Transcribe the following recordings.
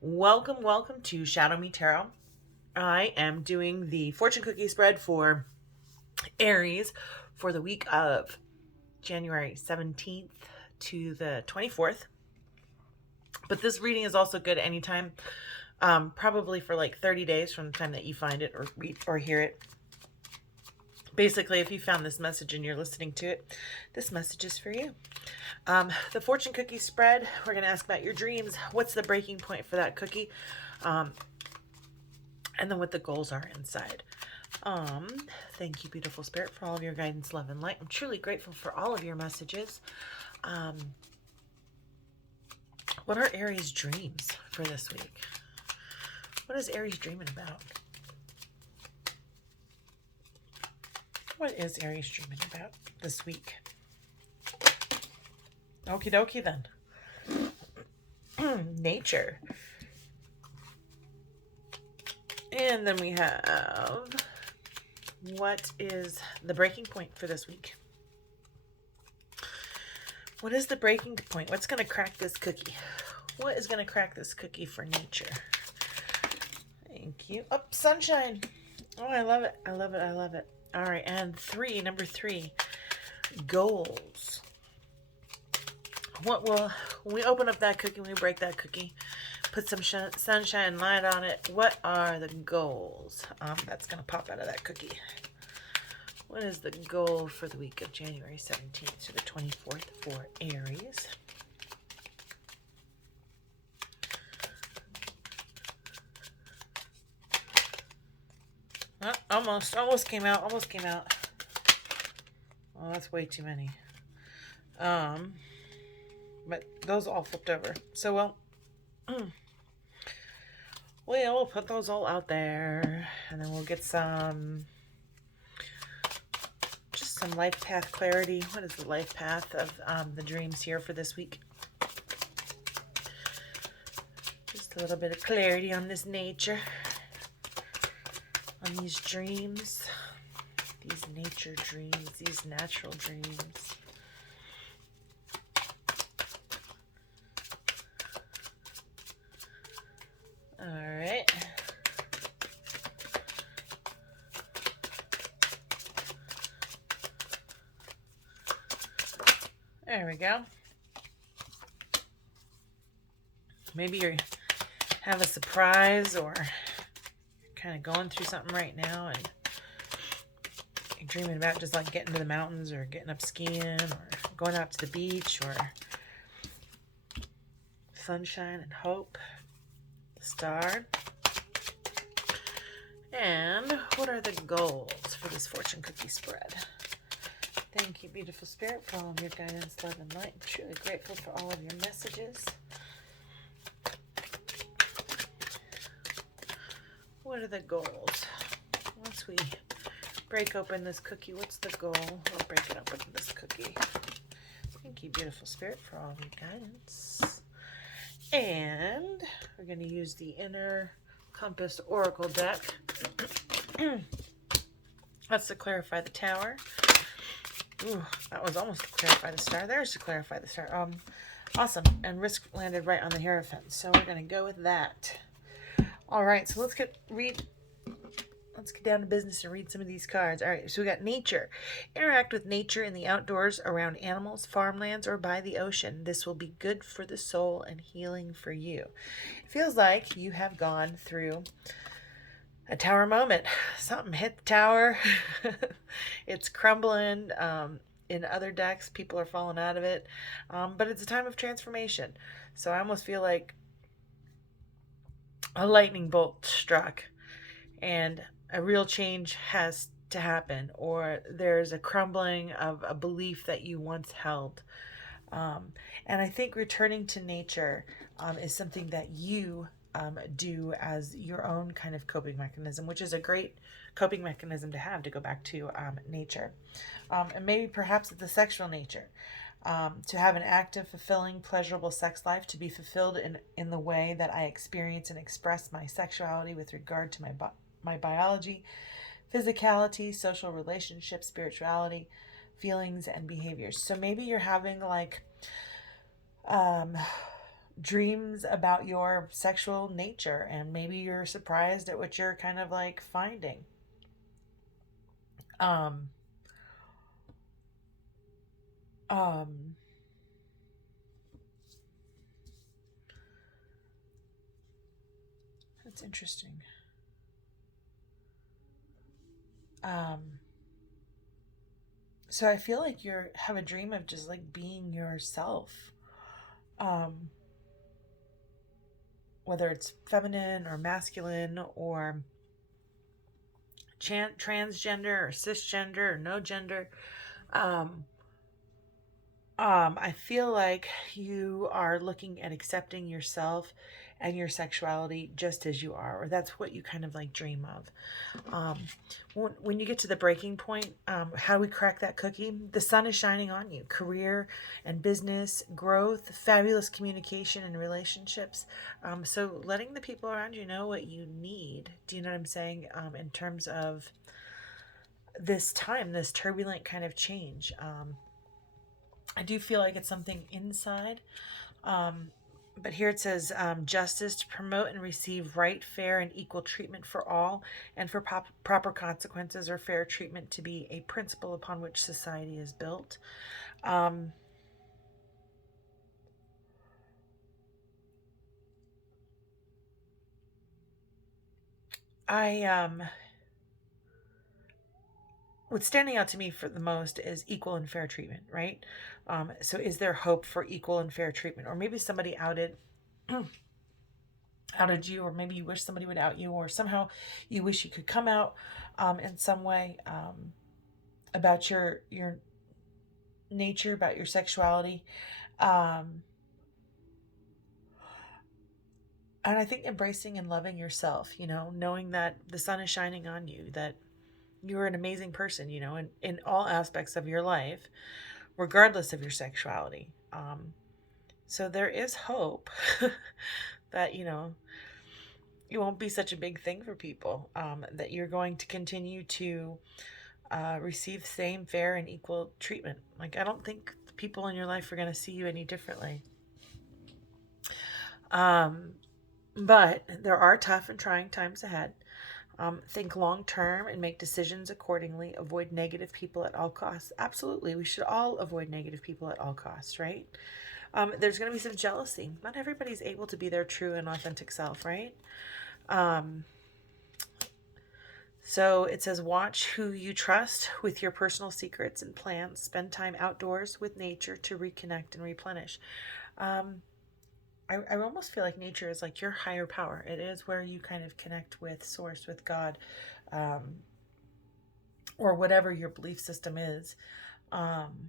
Welcome to Shadow Me Tarot. I am doing the fortune cookie spread for Aries for the week of January 17th to the 24th. But this reading is also good anytime, probably for like 30 days from the time that you find it or read or hear it. Basically, if you found this message and you're listening to it, this message is for you. The fortune cookie spread, we're going to ask about your dreams. What's the breaking point for that cookie? And then what the goals are inside. Thank you, beautiful spirit, for all of your guidance, love, and light. I'm truly grateful for all of your messages. What are Aries' dreams for this week? What is Aries dreaming about? What is Aries dreaming about this week? Okie dokie then. Nature. And then we have, what is the breaking point for this week? What is the breaking point? What's going to crack this cookie? What is going to crack this cookie for nature? Thank you. Oh, sunshine. Oh, I love it. I love it. I love it. All right. And number three, goals. What will, when we open up that cookie, when we break that cookie, put some sunshine and light on it, what are the goals that's going to pop out of that cookie? What is the goal for the week of January 17th to the 24th for Aries? Oh, almost came out, almost came out. Oh, that's way too many. But those all flipped over. So, we'll put those all out there, and then we'll get some life path clarity. What is the life path of the dreams here for this week? Just a little bit of clarity on this nature, on these dreams, these nature dreams, these natural dreams. All right. There we go. Maybe you have a surprise, or you're kind of going through something right now and you're dreaming about just like getting to the mountains or getting up skiing or going out to the beach, or sunshine and hope. The star. And what are the goals for this fortune cookie spread? Thank you, beautiful spirit, for all of your guidance, love, and light. I'm truly grateful for all of your messages. What are the goals? Once we break open this cookie, what's the goal? We'll break it open this cookie. Thank you, beautiful spirit, for all of your guidance. And we're going to use the Inner Compass Oracle deck. That's to clarify the Tower. Ooh, that was almost to clarify the Star. There's to clarify the Star. Awesome. And Risk landed right on the Hierophant. So we're going to go with that. All right. So let's get down to business and read some of these cards. All right. So we got nature. Interact with nature in the outdoors, around animals, farmlands, or by the ocean. This will be good for the soul and healing for you. It feels like you have gone through a tower moment. Something hit the tower. It's crumbling. In other decks, people are falling out of it. But it's a time of transformation. So I almost feel like a lightning bolt struck and a real change has to happen, or there's a crumbling of a belief that you once held. And I think returning to nature is something that you do as your own kind of coping mechanism, which is a great coping mechanism to have, to go back to nature. And maybe perhaps it's the sexual nature. To have an active, fulfilling, pleasurable sex life, to be fulfilled in the way that I experience and express my sexuality with regard to my biology, physicality, social relationships, spirituality, feelings, and behaviors. So maybe you're having like dreams about your sexual nature, and maybe you're surprised at what you're kind of like finding. Um, um, that's interesting. Um, so I feel like you're have a dream of just like being yourself. Um, whether it's feminine or masculine or transgender or cisgender or no gender. Um, I feel like you are looking at accepting yourself and your sexuality just as you are, or that's what you kind of like dream of. When you get to the breaking point, how do we crack that cookie? The sun is shining on you. Career and business growth, fabulous communication and relationships. So letting the people around you know what you need. Do you know what I'm saying? In terms of this time, this turbulent kind of change. I do feel like it's something inside. Um, but here it says justice to promote and receive right, fair, and equal treatment for all, and for proper consequences or fair treatment to be a principle upon which society is built. Um, I what's standing out to me for the most is equal and fair treatment, right? So is there hope for equal and fair treatment, or maybe somebody outed you, or maybe you wish somebody would out you, or somehow you wish you could come out in some way about your nature, about your sexuality. Um, and I think embracing and loving yourself, knowing that the sun is shining on you, that you're an amazing person, in all aspects of your life, regardless of your sexuality. So there is hope that, it won't be such a big thing for people, that you're going to continue to receive same, fair, and equal treatment. Like, I don't think the people in your life are going to see you any differently. Um, but there are tough and trying times ahead. Think long term and make decisions accordingly. Avoid negative people at all costs. Absolutely. We should all avoid negative people at all costs, right? There's going to be some jealousy. Not everybody's able to be their true and authentic self, right? Um, so it says, watch who you trust with your personal secrets and plans. Spend time outdoors with nature to reconnect and replenish. Um, I almost feel like nature is like your higher power. It is where you kind of connect with source, with God, um, or whatever your belief system is. Um,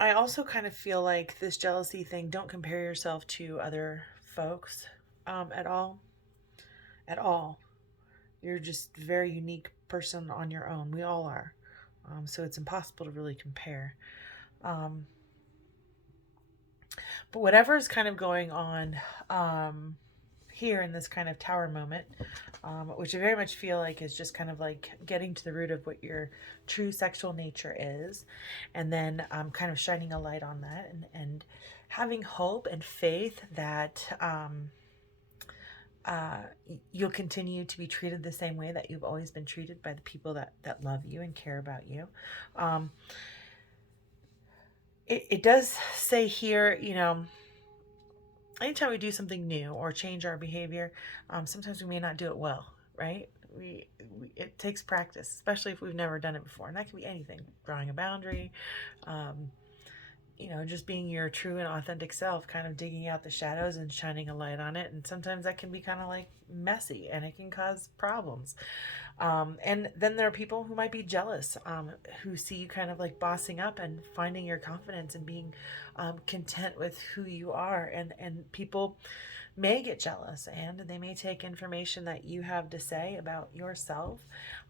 I also kind of feel like this jealousy thing, don't compare yourself to other folks at all. At all. You're just a very unique person on your own. We all are. So it's impossible to really compare. Um, but whatever is kind of going on here in this kind of tower moment, which I very much feel like is just kind of like getting to the root of what your true sexual nature is, and then kind of shining a light on that, and having hope and faith that uh, you'll continue to be treated the same way that you've always been treated by the people that love you and care about you. Um, it does say here, anytime we do something new or change our behavior, sometimes we may not do it well, right? It takes practice, especially if we've never done it before, and that can be anything: drawing a boundary, um, just being your true and authentic self, kind of digging out the shadows and shining a light on it. And sometimes that can be kind of like messy and it can cause problems. And then there are people who might be jealous, who see you kind of like bossing up and finding your confidence and being content with who you are. And people may get jealous, and they may take information that you have to say about yourself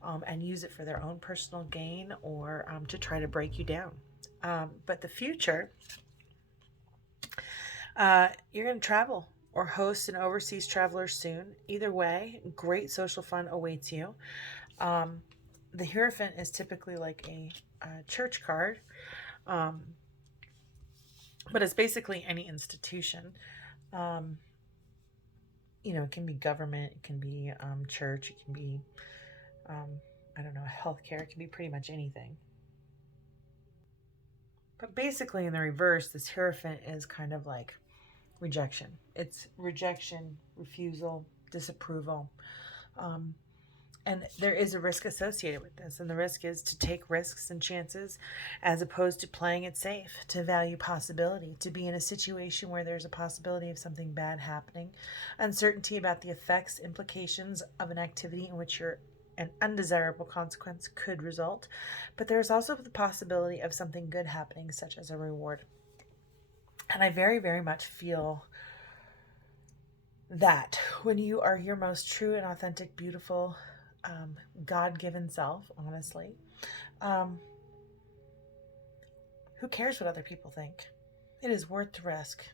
and use it for their own personal gain, or to try to break you down. But the future, you're going to travel or host an overseas traveler soon. Either way, great social fun awaits you. Um, the Hierophant is typically like a church card, um, but it's basically any institution. Um, it can be government, it can be church, it can be, um, I don't know, healthcare, it can be pretty much anything. But basically, in the reverse, this Hierophant is kind of like rejection. It's rejection, refusal, disapproval. Um, and there is a risk associated with this. And the risk is to take risks and chances as opposed to playing it safe, to value possibility, to be in a situation where there's a possibility of something bad happening, uncertainty about the effects, implications of an activity in which an undesirable consequence could result. But there's also the possibility of something good happening, such as a reward. And I very, very much feel that when you are your most true and authentic, beautiful, God-given self, honestly, um, who cares what other people think? It is worth the risk.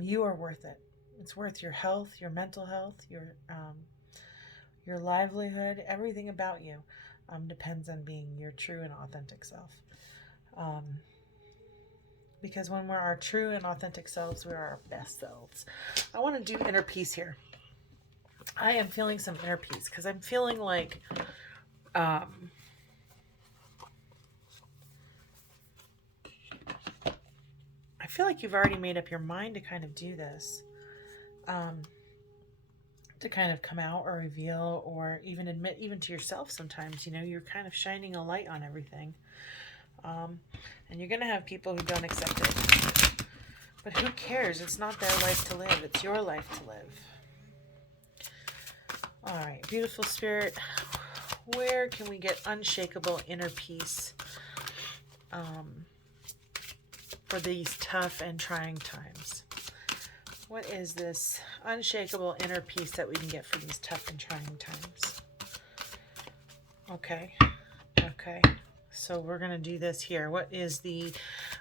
You are worth it. It's worth your health, your mental health, your livelihood, everything about you depends on being your true and authentic self. Um, because when we're our true and authentic selves, we're our best selves. I want to do inner peace here. I am feeling some inner peace because I'm feeling like um, I feel like you've already made up your mind to kind of do this, to kind of come out or reveal or even admit, even to yourself sometimes, you're kind of shining a light on everything. And you're going to have people who don't accept it. But who cares? It's not their life to live. It's your life to live. All right, beautiful spirit, where can we get unshakable inner peace for these tough and trying times? What is this unshakable inner peace that we can get for these tough and trying times? Okay. So we're going to do this here. What is the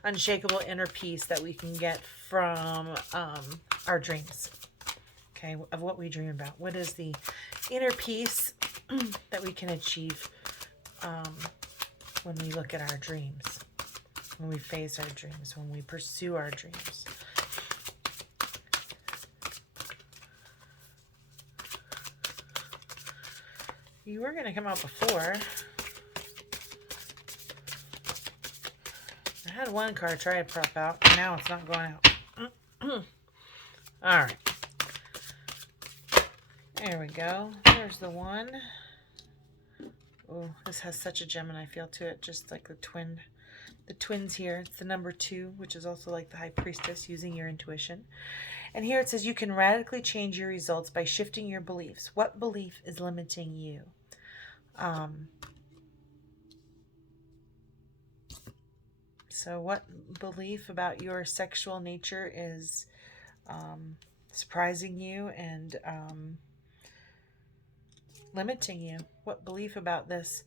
unshakable inner peace that we can get from our dreams? Okay, of what we dream about. What is the inner peace that we can achieve when we look at our dreams, when we face our dreams, when we pursue our dreams? You were going to come out before. I had one card try to prop out. Now it's not going out. All right. There we go. There's the one. Oh, this has such a Gemini feel to it, just like the twins here. It's the number 2, which is also like the High Priestess, using your intuition. And here it says you can radically change your results by shifting your beliefs. What belief is limiting you? So what belief about your sexual nature is surprising you and limiting you? What belief about this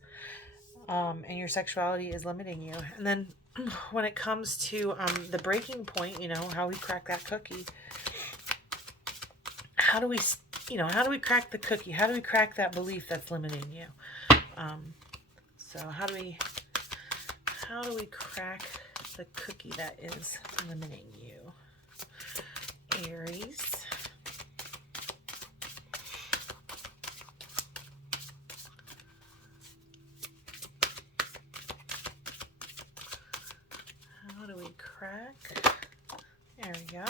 and your sexuality is limiting you? And then when it comes to the breaking point, how we crack that cookie. How do we crack the cookie? How do we crack that belief that's limiting you? So how do we crack the cookie that is limiting you? Aries. How do we crack? There we go.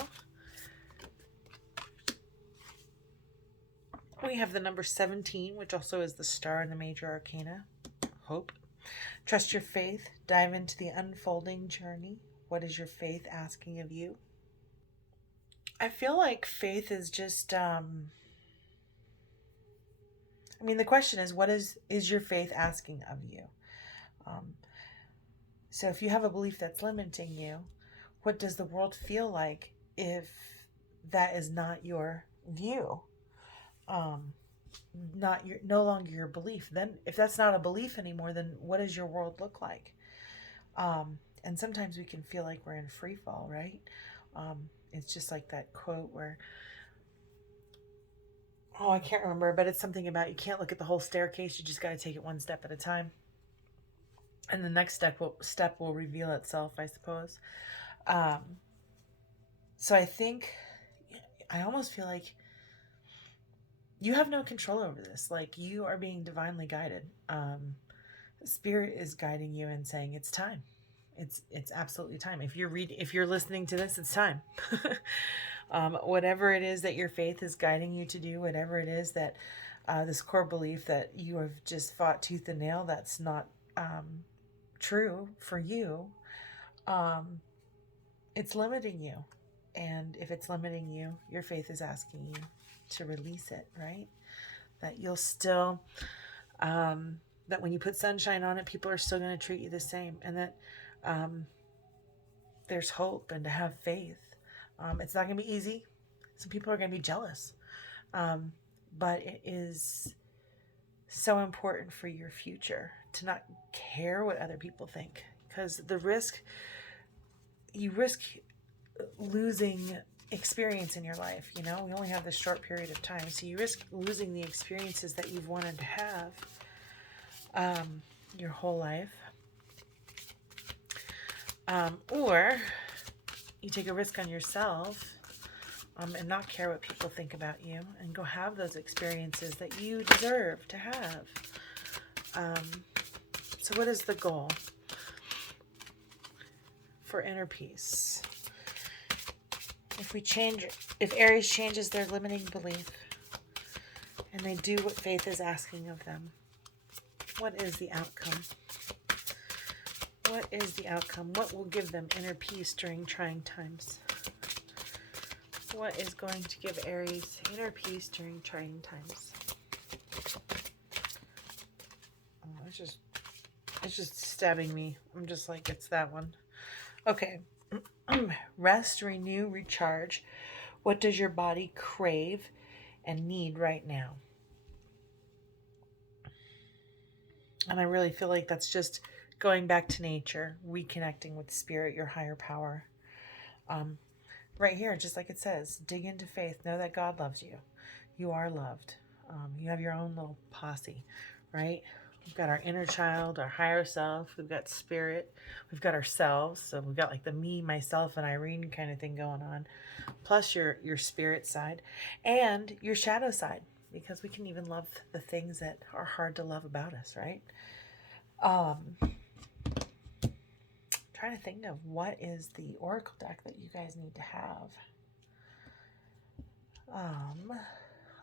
We have the number 17, which also is the star in the major arcana. Hope. Trust your faith. Dive into the unfolding journey. What is your faith asking of you? I feel like faith is just, the question is, what is your faith asking of you? So if you have a belief that's limiting you, what does the world feel like if that is not your view? No longer your belief. Then if that's not a belief anymore, then what does your world look like? And sometimes we can feel like we're in free fall, right? It's just like that quote where Oh, I can't remember, but it's something about you can't look at the whole staircase. You just got to take it one step at a time. And the next step will reveal itself, I suppose. Um, so I think, I almost feel like you have no control over this. Like, you are being divinely guided. Spirit is guiding you and saying it's time. It's absolutely time. If you're listening to this, it's time. Whatever it is that your faith is guiding you to do, whatever it is that this core belief that you have just fought tooth and nail, that's not true for you. It's limiting you, and if it's limiting you, your faith is asking you to release it, right? That you'll still that when you put sunshine on it, people are still going to treat you the same, and that there's hope, and to have faith. It's not going to be easy. Some people are going to be jealous, but it is so important for your future to not care what other people think, because you risk losing experience in your life. We only have this short period of time, so you risk losing the experiences that you've wanted to have your whole life, or you take a risk on yourself and not care what people think about you, and go have those experiences that you deserve to have. So what is the goal for inner peace? If Aries changes their limiting belief and they do what faith is asking of them, what is the outcome? What is the outcome? What will give them inner peace during trying times? What is going to give Aries inner peace during trying times? Oh, it's just stabbing me. I'm just like, it's that one. Okay. Rest, renew, recharge. What does your body crave and need right now? And I really feel like that's just going back to nature, reconnecting with spirit, your higher power. Right here, just like it says, dig into faith. Know that God loves you. You are loved. You have your own little posse, right? We've got our inner child, our higher self. We've got spirit. We've got ourselves. So we've got like the me, myself, and Irene kind of thing going on. Plus your spirit side and your shadow side, because we can even love the things that are hard to love about us, right? Trying to think of what is the oracle deck that you guys need to have.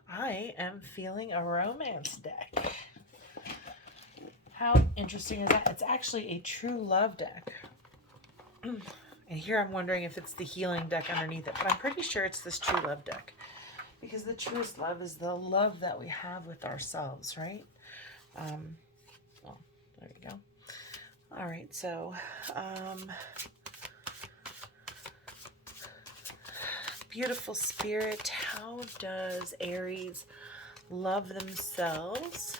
I am feeling a romance deck. How interesting is that? It's actually a true love deck. And here I'm wondering if it's the healing deck underneath it, but I'm pretty sure it's this true love deck, because the truest love is the love that we have with ourselves, right? Well, there you go. All right, so beautiful spirit, how does Aries love themselves?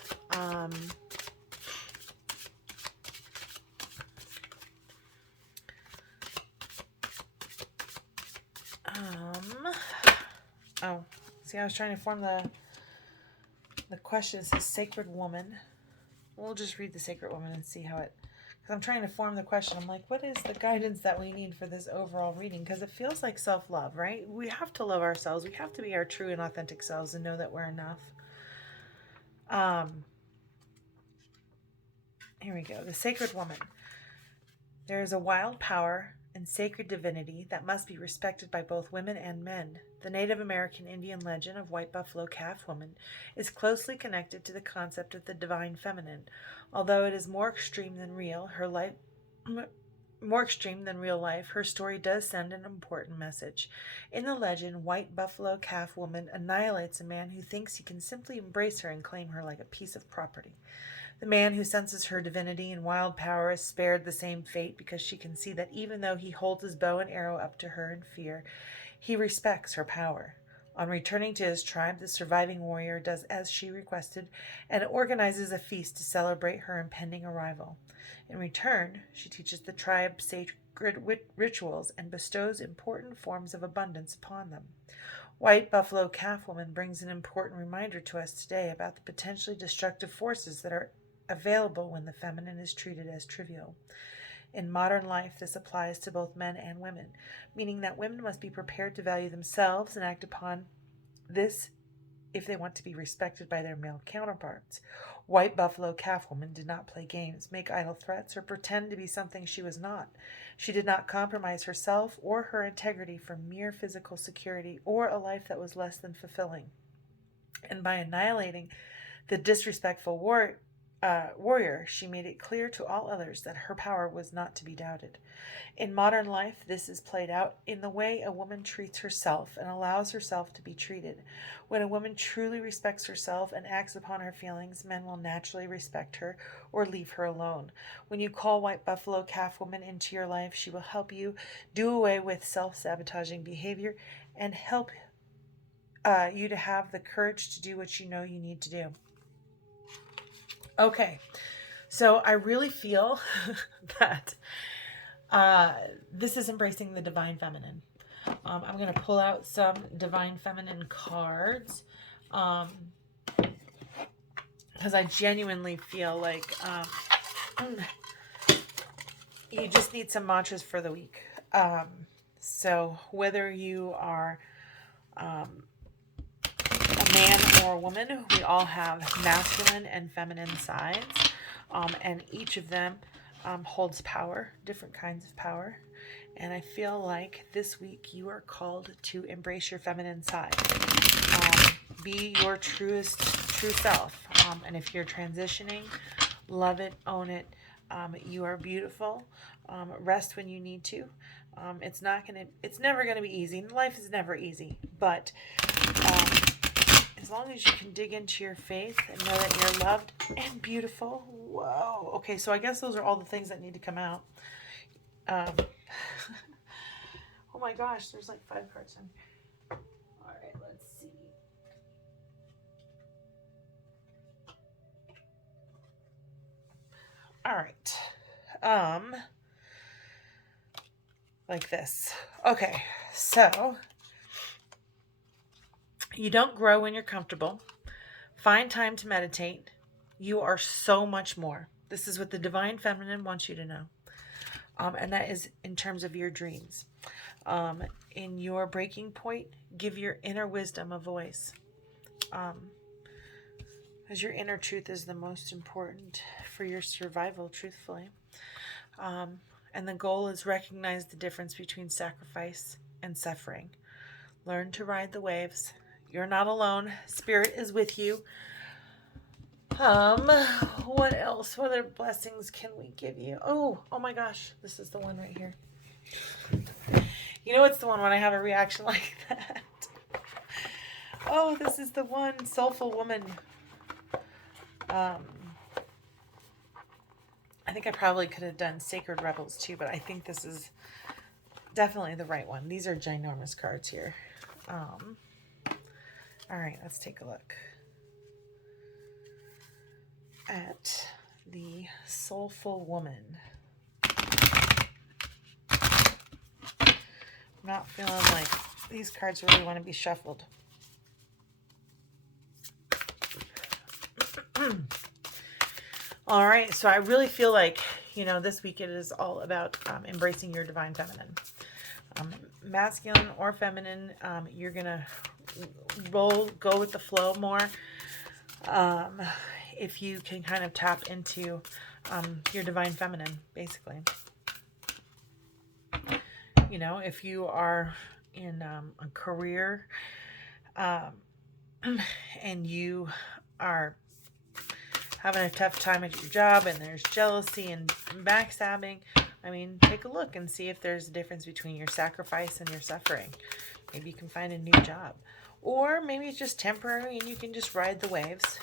Oh, see, I was trying to form the question. It says Sacred Woman. We'll just read the Sacred Woman and see how it, because I'm trying to form the question. I'm like, what is the guidance that we need for this overall reading? Because it feels like self-love, right? We have to love ourselves. We have to be our true and authentic selves and know that we're enough. Here we go. The Sacred Woman. There is a wild power and sacred divinity that must be respected by both women and men. The Native American Indian legend of White Buffalo Calf Woman is closely connected to the concept of the divine feminine. Although it is more extreme than real life, her story does send an important message. In the legend, White Buffalo Calf Woman annihilates a man who thinks he can simply embrace her and claim her like a piece of property. The man who senses her divinity and wild power is spared the same fate, because she can see that even though he holds his bow and arrow up to her in fear, he respects her power. On returning to his tribe, the surviving warrior does as she requested and organizes a feast to celebrate her impending arrival. In return, she teaches the tribe sacred rituals and bestows important forms of abundance upon them. White buffalo calf woman brings an important reminder to us today about the potentially destructive forces that are available when the feminine is treated as trivial. In modern life, this applies to both men and women, meaning that women must be prepared to value themselves and act upon this if they want to be respected by their male counterparts. White buffalo calf woman did not play games, make idle threats, or pretend to be something she was not. She did not compromise herself or her integrity for mere physical security or a life that was less than fulfilling. And by annihilating the disrespectful warrior, she made it clear to all others that her power was not to be doubted. In modern life, this is played out in the way a woman treats herself and allows herself to be treated. When a woman truly respects herself and acts upon her feelings, men will naturally respect her or leave her alone. When you call White Buffalo Calf Woman into your life, she will help you do away with self-sabotaging behavior and help you to have the courage to do what you know you need to do. Okay, so I really feel that this is embracing the divine feminine. I'm going to pull out some divine feminine cards because I genuinely feel like you just need some mantras for the week. So whether you are a man or a woman, we all have masculine and feminine sides, and each of them holds power, different kinds of power. And I feel like this week you are called to embrace your feminine side. Be your true self. And if you're transitioning, love it, own it. You are beautiful. Rest when you need to. It's never gonna be easy. Life is never easy, but as long as you can dig into your faith and know that you're loved and beautiful. Whoa. Okay, so I guess those are all the things that need to come out. Oh my gosh, there's like 5 cards in. All right, let's see. All right. Like this. Okay, so you don't grow when you're comfortable. Find time to meditate. You are so much more. This is what the divine feminine wants you to know. And that is in terms of your dreams. In your breaking point, give your inner wisdom a voice. Because your inner truth is the most important for your survival, truthfully. And the goal is recognize the difference between sacrifice and suffering. Learn to ride the waves. You're not alone. Spirit is with you. What else? What other blessings can we give you? Oh my gosh. This is the one right here. You know it's the one when I have a reaction like that. Oh, this is the one. Soulful woman. I think I probably could have done Sacred Rebels too, but I think this is definitely the right one. These are ginormous cards here. All right, let's take a look at the Soulful Woman. I'm not feeling like these cards really want to be shuffled. All right, so I really feel like, this week it is all about embracing your divine feminine. Masculine or feminine, you're going to go with the flow more. If you can kind of tap into your divine feminine, basically. If you are in a career and you are having a tough time at your job and there's jealousy and backstabbing, take a look and see if there's a difference between your sacrifice and your suffering. Maybe you can find a new job. Or maybe it's just temporary and you can just ride the waves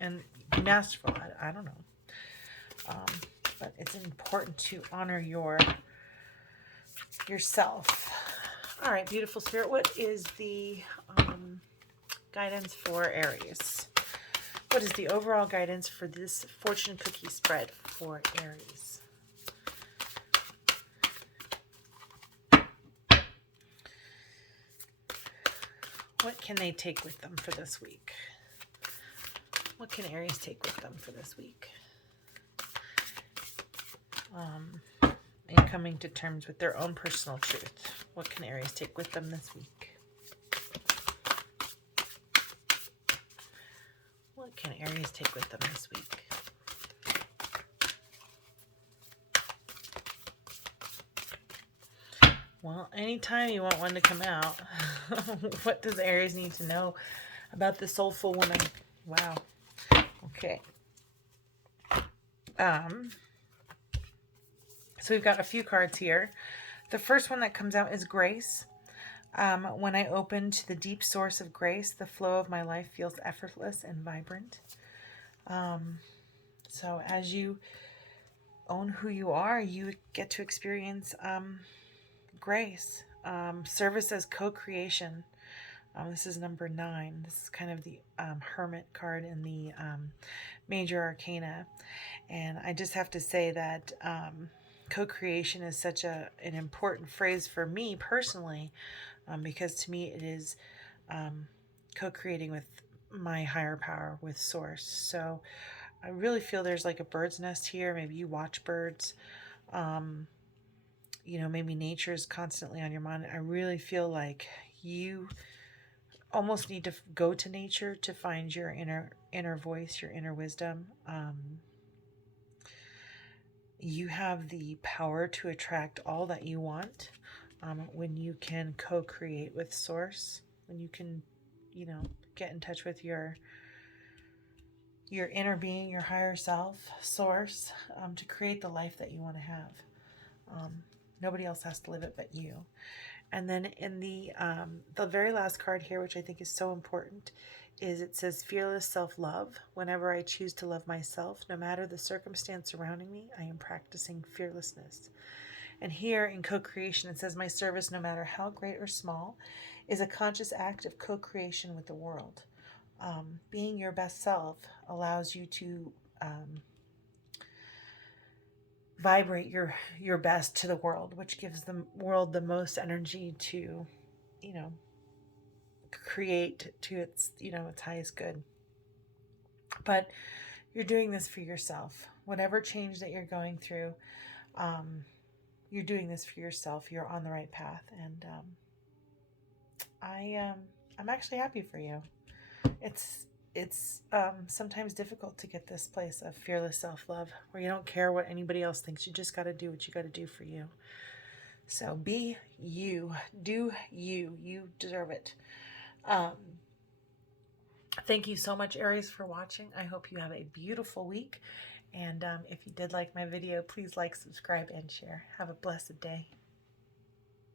and be masterful. I don't know. But it's important to honor yourself. All right, beautiful spirit. What is the guidance for Aries? What is the overall guidance for this fortune cookie spread for Aries? What can they take with them for this week? What can Aries take with them for this week? And coming to terms with their own personal truth. What can Aries take with them this week? What can Aries take with them this week? Well, anytime you want one to come out, what does Aries need to know about the soulful woman? Wow. Okay. So we've got a few cards here. The first one that comes out is grace. When I open to the deep source of grace, the flow of my life feels effortless and vibrant. So as you own who you are, you get to experience grace. Service as co-creation. This is number 9. This is kind of the Hermit card in the Major Arcana. And I just have to say that co-creation is such an important phrase for me personally, because to me it is co-creating with my higher power, with Source. So I really feel there's like a bird's nest here. Maybe you watch birds. You know, maybe nature is constantly on your mind. I really feel like you almost need to go to nature to find your inner voice, your inner wisdom. You have the power to attract all that you want when you can co-create with Source, when you can, you know, get in touch with your inner being, your higher self, Source, to create the life that you want to have. Nobody else has to live it but you. And then in the very last card here, which I think is so important, is it says fearless self-love. Whenever I choose to love myself, no matter the circumstance surrounding me, I am practicing fearlessness. And here in co-creation, it says my service, no matter how great or small, is a conscious act of co-creation with the world. Being your best self allows you to vibrate your best to the world, which gives the world the most energy to, you know, create to its, you know, its highest good. But you're doing this for yourself. Whatever change that you're going through, you're doing this for yourself. You're on the right path, and I'm actually happy for you. It's sometimes difficult to get this place of fearless self-love where you don't care what anybody else thinks. You just got to do what you got to do for you. So be you. Do you. You deserve it. Thank you so much, Aries, for watching. I hope you have a beautiful week. And if you did like my video, please like, subscribe, and share. Have a blessed day.